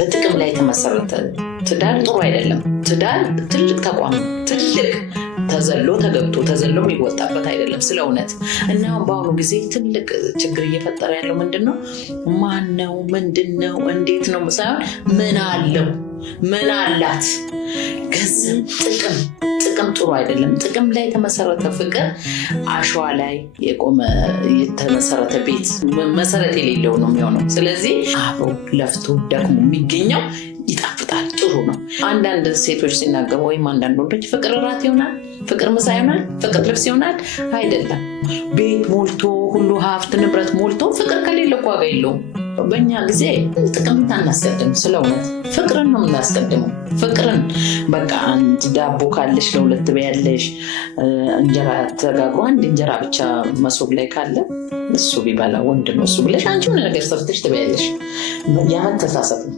በጥቅም ላይ የተመሰረተ ትዳር ጥሩ አይደለም። ትዳር ትልቅ ተቋም ነው። ትልቅ ተዘሎ ተገብቶ ተዘሎ የሚወጣበት አይደለም ስለ እውነት። እና በአሁኑ ጊዜ ትልቅ ችግር እየፈጠረ ያለው ምንድነው? ማን ነው? ምንድነው? እንዴት ነው ሳይሆን ምን አለው? ምን አላት? ገንዘብ፣ ጥቅም ጥሩ አይደለም። ጥቅም ላይ የተመሰረተ ፍቅር አሸዋ ላይ የቆመ የተመሰረተ ቤት መሰረት የሌለው ነው የሚሆነው። ስለዚህ አብሮ ለፍቶ ደክሞ የሚገኘው ይጣፍጣል፣ ጥሩ ነው። አንዳንድ ሴቶች ሲናገሩ ወይም አንዳንድ ወንዶች ፍቅር እራት ይሆናል፣ ፍቅር ምሳ ይሆናል፣ ፍቅር ልብስ ይሆናል። አይደለም። ቤት ሞልቶ ሁሉ ሀብት ንብረት ሞልቶ ፍቅር ከሌለ ዋጋ የለውም። በእኛ ጊዜ ጥቅም አናስቀድም። ስለ እውነት ፍቅርን ነው የምናስቀድመው። ፍቅርን በቃ አንድ ዳቦ ካለሽ ለሁለት በያለሽ፣ እንጀራ ተጋግሮ አንድ እንጀራ ብቻ መሶብ ላይ ካለ እሱ ቢበላ ወንድ ነው እሱ ብለሽ አንቺ ሆነ ነገር ሰርተሽ ትበያለሽ። ያ መተሳሰብ ነው።